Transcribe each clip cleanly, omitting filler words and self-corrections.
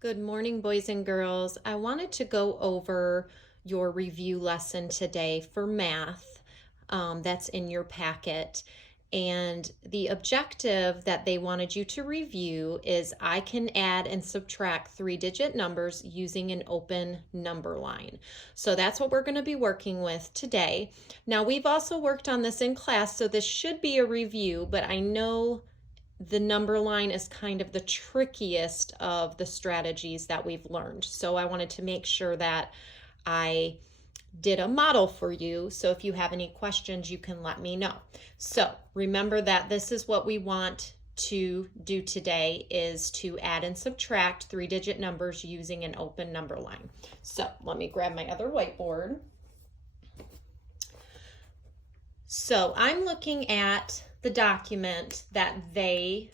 Good morning, boys and girls. I wanted to go over your review lesson today for math that's in your packet. And the objective that they wanted you to review is I can add and subtract three-digit numbers using an open number line. So that's what we're going to be working with today. Now, we've also worked on this in class, so this should be a review, but I know the number line is kind of the trickiest of the strategies that we've learned. So I wanted to make sure that I did a model for you. So if you have any questions, you can let me know. So remember that this is what we want to do today, is to add and subtract three-digit numbers using an open number line. So let me grab my other whiteboard. So I'm looking at the document that they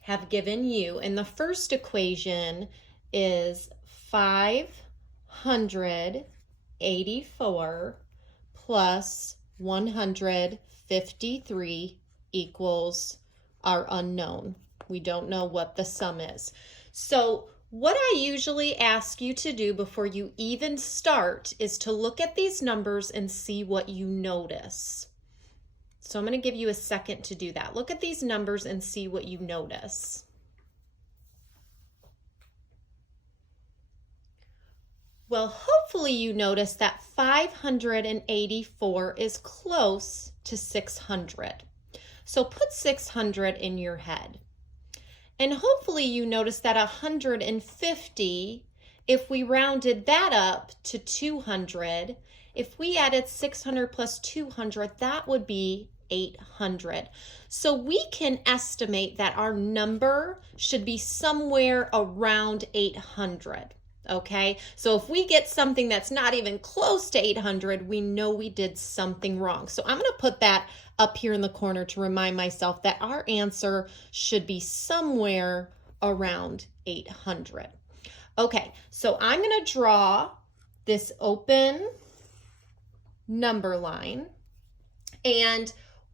have given you, and the first equation is 584 plus 153 equals our unknown. We don't know what the sum is. So what I usually ask you to do before you even start is to look at these numbers and see what you notice. So I'm going to give you a second to do that. Look at these numbers and see what you notice. Well, hopefully you notice that 584 is close to 600. So put 600 in your head. And hopefully you notice that 150, if we rounded that up to 200, if we added 600 plus 200, that would be 800. So we can estimate that our number should be somewhere around 800. Okay, so if we get something that's not even close to 800, we know we did something wrong. So I'm going to put that up here in the corner to remind myself that our answer should be somewhere around 800. Okay, so I'm going to draw this open number line. And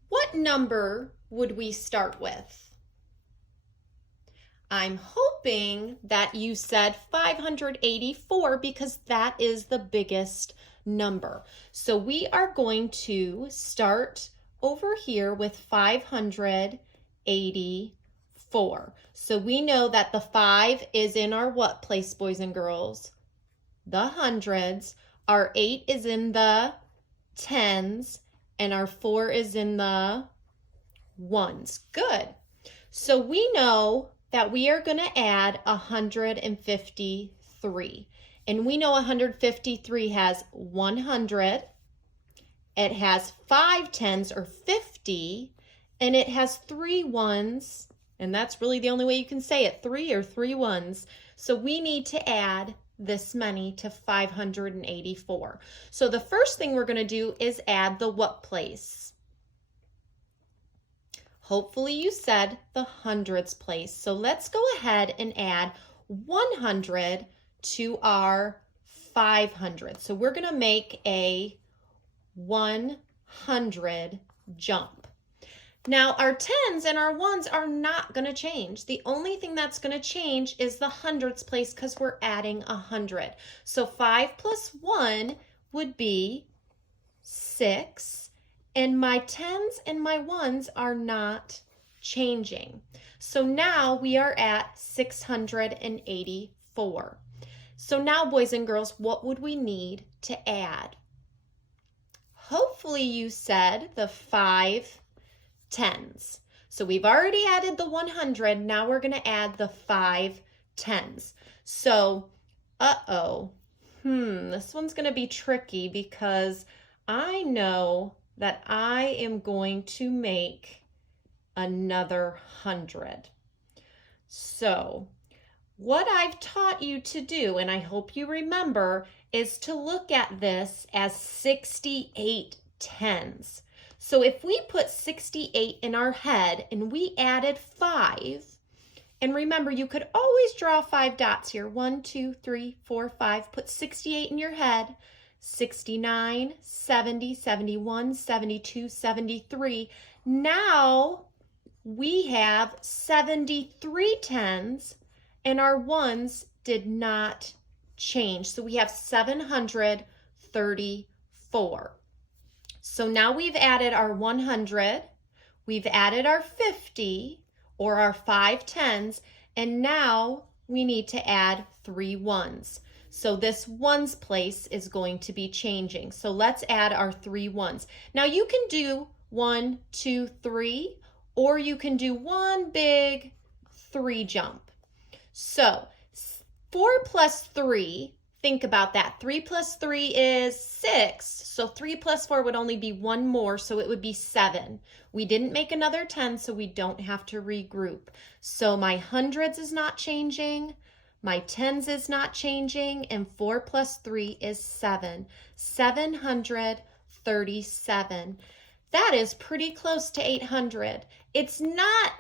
what number would we start with? I'm hoping that you said 584 because that is the biggest number. So we are going to start over here with 584. So we know that the 5 is in our what place, boys and girls? The hundreds. Our 8 is in the tens, and our 4 is in the ones. Good. So we know that we are going to add 153. And we know 153 has 100, it has 5 tens or 50, and it has 3 ones, and that's really the only way you can say it, 3 or 3 ones. So we need to add this many to 584. So the first thing we're going to do is add the what place? Hopefully you said the hundreds place. So let's go ahead and add 100 to our 500. So we're going to make a 100 jump. Now our tens and our ones are not going to change. The only thing that's going to change is the hundreds place because we're adding 100. So 5 plus 1 would be 6. And my tens and my ones are not changing. So now we are at 684. So now, boys and girls, what would we need to add? Hopefully you said the 5 tens. So we've already added the 100. Now we're going to add the 5 tens. So, this one's going to be tricky because I know that I am going to make another 100. So what I've taught you to do, and I hope you remember, is to look at this as 68 tens. So if we put 68 in our head and we added 5, and remember, you could always draw 5 dots here. 1, 2, 3, 4, 5. Put 68 in your head. 69, 70, 71, 72, 73. Now we have 73 tens and our ones did not change. So we have 734. So now we've added our 100, we've added our 50 or our 5 tens, and now we need to add 3 ones. So this ones place is going to be changing. So let's add our 3 ones. Now you can do 1, 2, 3, or you can do one big 3 jump. So 4 plus 3, think about that. 3 plus 3 is 6. So 3 plus 4 would only be 1 more, so it would be 7. We didn't make another 10, so we don't have to regroup. So my hundreds is not changing, my tens is not changing, and 4 plus 3 is 7. 737. That is pretty close to 800. It's not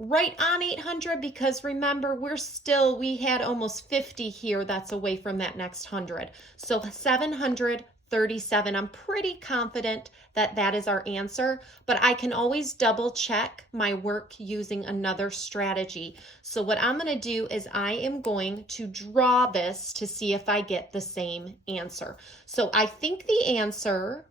right on 800 because remember, we had almost 50 here that's away from that next 100. So 737, I'm pretty confident that that is our answer, but I can always double check my work using another strategy. So what I'm going to do is I am going to draw this to see if I get the same answer. So I think the answer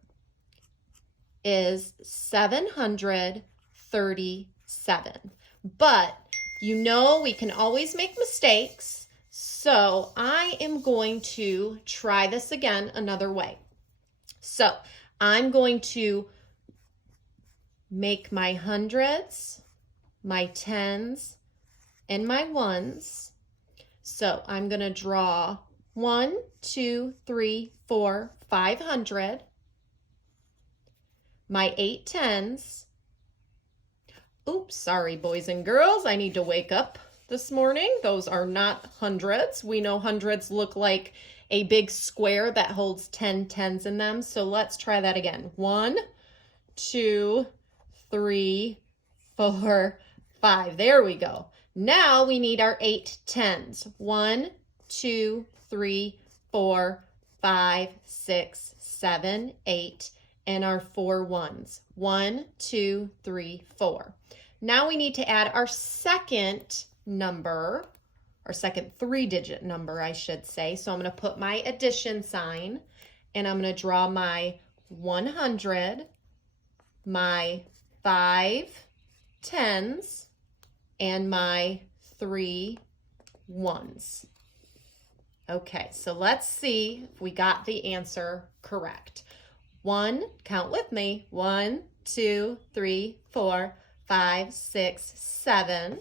is 737. But you know we can always make mistakes, so I am going to try this again another way. So I'm going to make my hundreds, my tens, and my ones. So I'm going to draw 1, 2, 3, 4, 500, my 8 tens. Oops, sorry, boys and girls, I need to wake up this morning. Those are not hundreds. We know hundreds look like a big square that holds 10 tens in them. So let's try that again. 1, 2, 3, 4, 5. There we go. Now we need our 8 tens. 1, 2, 3, 4, 5, 6, 7, 8. And our 4 ones. 1, 2, 3, 4. Now we need to add our second number, our second 3-digit number, I should say. So I'm going to put my addition sign, and I'm going to draw my 100, my 5 tens, and my 3 ones. Okay, so let's see if we got the answer correct. 1, count with me, 1, 2, 3, 4, 5, 6, 7.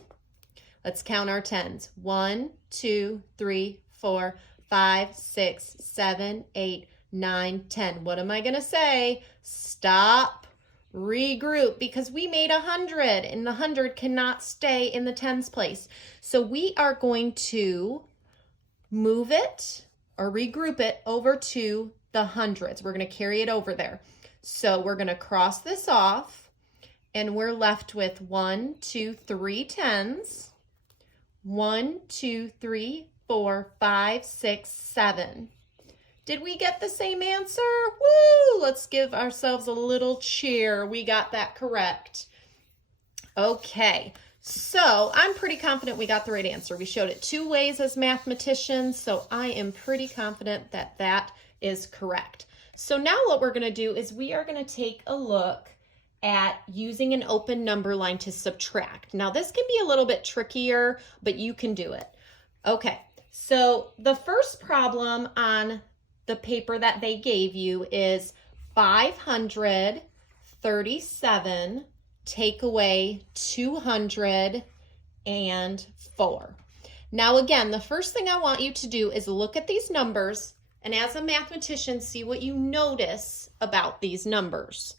Let's count our tens. 1, 2, 3, 4, 5, 6, 7, 8, 9, 10. What am I going to say? Stop, regroup, because we made 100 and the 100 cannot stay in the tens place. So we are going to move it or regroup it over to the hundreds. We're going to carry it over there. So we're going to cross this off. And we're left with 1, 2, 3 tens, 1, 2, 3, 4, 5, 6, 7. Did we get the same answer? Woo! Let's give ourselves a little cheer. We got that correct. Okay, so I'm pretty confident we got the right answer. We showed it 2 ways as mathematicians, so I am pretty confident that that is correct. So now what we're going to do is we are going to take a look at using an open number line to subtract. Now this can be a little bit trickier, but you can do it. Okay, so the first problem on the paper that they gave you is 537 take away 204. Now again, the first thing I want you to do is look at these numbers and as a mathematician, see what you notice about these numbers.